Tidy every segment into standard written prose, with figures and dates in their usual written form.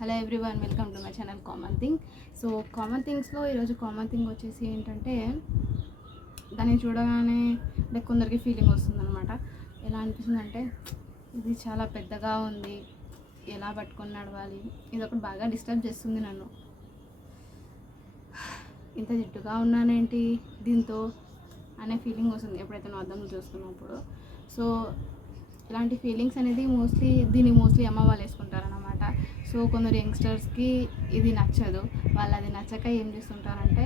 Hello everyone, welcome to my channel common thing. So common థింగ్స్లో ఈరోజు common thing వచ్చేసి ఏంటంటే, దాన్ని చూడగానే అంటే కొందరికి ఫీలింగ్ వస్తుందన్నమాట. ఎలా అనిపిస్తుంది అంటే, ఇది చాలా పెద్దగా ఉంది, ఎలా పట్టుకొని నడవాలి, ఇది ఒకటి బాగా డిస్టర్బ్ చేస్తుంది నన్ను. ఇంత జిడ్డుగా ఉన్నానేంటి దీంతో అనే ఫీలింగ్ వస్తుంది ఎప్పుడైతే నేను అద్దంలో చూసుకున్నప్పుడు. సో ఇలాంటి ఫీలింగ్స్ అనేది మోస్ట్లీ అమ్మ వాళ్ళు వేసుకుంటారన్నమాట. సో కొందరు యంగ్స్టర్స్కి ఇది నచ్చదు. వాళ్ళు అది నచ్చక ఏం చేస్తుంటారంటే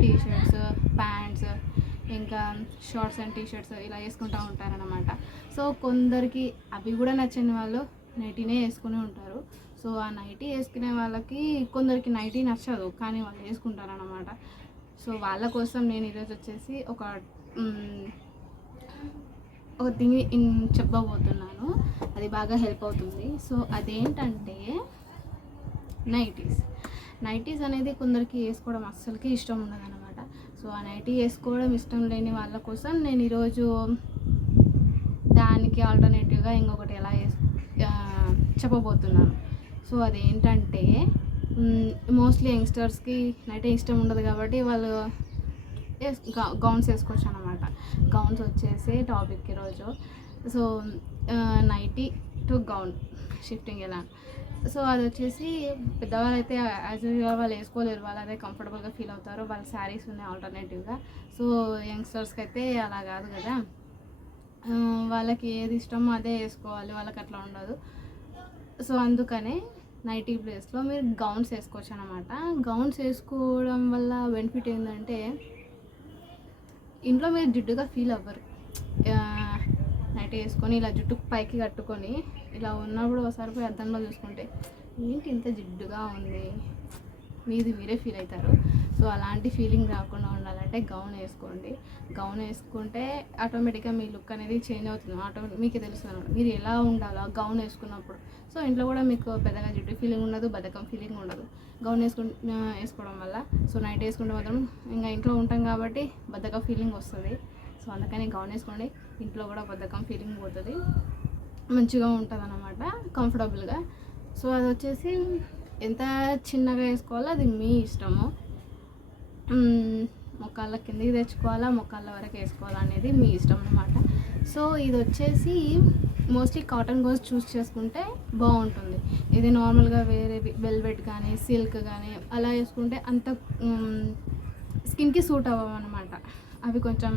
టీషర్ట్స్, ప్యాంట్స్, ఇంకా షార్ట్స్ అండ్ టీషర్ట్స్ ఇలా వేసుకుంటూ ఉంటారనమాట. సో కొందరికి అవి కూడా నచ్చని వాళ్ళు నైటీనే వేసుకుని ఉంటారు. సో ఆ నైటీ వేసుకునే వాళ్ళకి కొందరికి నైటీ నచ్చదు, కానీ వాళ్ళు వేసుకుంటారనమాట. సో వాళ్ళ కోసం నేను ఈరోజు వచ్చేసి ఒక థింగ్ చెప్పబోతున్నాను. అది బాగా హెల్ప్ అవుతుంది. సో అదేంటంటే నైటీస్ అనేది కొందరికి వేసుకోవడం అస్సలకి ఇష్టం ఉండదు అనమాట. సో ఆ నైటీ వేసుకోవడం ఇష్టం లేని వాళ్ళ కోసం నేను ఈరోజు దానికి ఆల్టర్నేటివ్గా ఇంకొకటి ఎలా చెప్పబోతున్నాను. సో అదేంటంటే, మోస్ట్లీ యంగ్స్టర్స్కి నైటీ ఇష్టం ఉండదు కాబట్టి వాళ్ళు గౌన్స్ వేసుకోవచ్చు అనమాట. గౌన్స్ వచ్చేసి టాపిక్ ఈరోజు. So nighty to gown shifting ఎలా. సో అది వచ్చేసి పెద్దవాళ్ళు అయితే యాజ్ యూజువల్ వాళ్ళు వేసుకోలేరు, వాళ్ళు అదే కంఫర్టబుల్గా ఫీల్ అవుతారు. వాళ్ళ శారీస్ ఉన్నాయి ఆల్టర్నేటివ్గా. సో యంగ్స్టర్స్కి అయితే అలా కాదు కదా, వాళ్ళకి ఏది ఇష్టమో అదే వేసుకోవాలి, వాళ్ళకి అట్లా ఉండదు. సో అందుకనే నైటీ ప్లేస్లో మీరు గౌన్స్ వేసుకోవచ్చు అనమాట. గౌన్స్ వేసుకోవడం వల్ల బెనిఫిట్ ఏంటంటే, ఇంట్లో మీరు జిడ్డుగా ఫీల్ అవ్వరు. నైట్ వేసుకొని ఇలా జుట్టు పైకి కట్టుకొని ఇలా ఉన్నప్పుడు ఒకసారి పోయి అద్దంలో చూసుకుంటే ఏంటి ఇంత జిడ్డుగా ఉంది, మీరే ఫీల్ అవుతారు. సో అలాంటి ఫీలింగ్ రాకుండా ఉండాలంటే గౌన్ వేసుకోండి. గౌన్ వేసుకుంటే ఆటోమేటిక్గా మీ లుక్ అనేది చేంజ్ అవుతుంది. మీకే తెలుస్తుంది మీరు ఎలా ఉండాలో గౌన్ వేసుకున్నప్పుడు. సో ఇంట్లో కూడా మీకు పెద్దగా జిడ్డు ఫీలింగ్ ఉండదు, బద్ధకం ఫీలింగ్ ఉండదు గౌన్ వేసుకోవడం వల్ల. సో నైట్ వేసుకుంటే మాత్రం ఇంకా ఇంట్లో ఉంటాం కాబట్టి బద్ధకం ఫీలింగ్ వస్తుంది. సో అందుకని గౌన్ వేసుకోండి, ఇంట్లో కూడా బద్ధకం ఫీలింగ్ పోతుంది, మంచిగా ఉంటుంది అన్నమాట, కంఫర్టబుల్గా. సో అది వచ్చేసి ఎంత చిన్నగా వేసుకోవాలో అది మీ ఇష్టము. మొక్కాళ్ళ కిందకి తెచ్చుకోవాలా, మొక్కాళ్ళ వరకు వేసుకోవాలా అనేది మీ ఇష్టం అన్నమాట. సో ఇది వచ్చేసి మోస్ట్లీ కాటన్ గౌన్స్ చూస్ చేసుకుంటే బాగుంటుంది. ఇది నార్మల్గా వేరే వెల్వెట్ కానీ సిల్క్ కానీ అలా వేసుకుంటే అంత స్కిన్కి సూట్ అవ్వవు అనమాట. అవి కొంచెం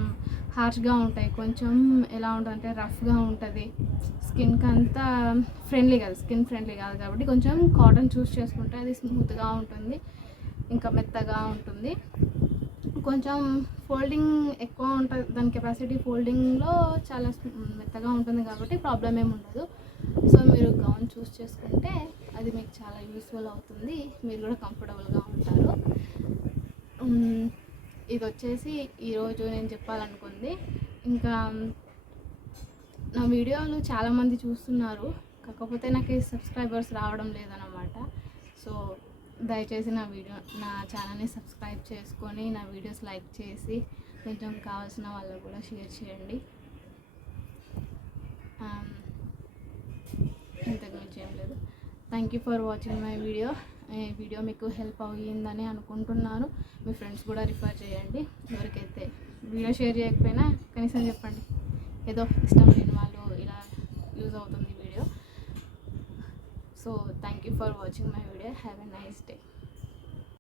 హార్ష్గా ఉంటాయి, కొంచెం ఎలా ఉంటుందంటే రఫ్గా ఉంటుంది, స్కిన్కి అంతా స్కిన్ ఫ్రెండ్లీ కాదు కాబట్టి కొంచెం కాటన్ చూస్ చేసుకుంటే అది స్మూత్గా ఉంటుంది, ఇంకా మెత్తగా ఉంటుంది. కొంచెం ఫోల్డింగ్ ఎక్కువ ఉంటుంది, దాని కెపాసిటీ ఫోల్డింగ్లో చాలా మెత్తగా ఉంటుంది కాబట్టి ప్రాబ్లం ఏమి ఉండదు. సో మీరు గౌన్ చూస్ చేసుకుంటే అది మీకు చాలా యూస్ఫుల్ అవుతుంది, మీరు కూడా కంఫర్టబుల్గా ఉంటారు. ఇది వచ్చేసి ఈరోజు నేను చెప్పాలనుకుంది. ఇంకా నా వీడియోలు చాలామంది చూస్తున్నారు, కాకపోతే నాకు సబ్స్క్రైబర్స్ రావడం లేదన్నమాట. సో దయచేసి నా ఛానల్ని సబ్స్క్రైబ్ చేసుకొని నా వీడియోస్ లైక్ చేసి కొంచెం కావాల్సిన వాళ్ళకు కూడా షేర్ చేయండి. ఇంతకు మించి ఏం లేదు. Thank you for watching my video. ఈ వీడియో మీకు హెల్ప్ అయ్యిందని అనుకుంటున్నాను. మీ ఫ్రెండ్స్ కూడా రిఫర్ చేయండి. ఎవరికైతే వీడియో షేర్ చేయకపోయినా కనీసం చెప్పండి, ఏదో ఇష్టం లేని వాళ్ళు ఇలా యూజ్ అవుతుంది video. So thank you for watching my video. Have a nice day.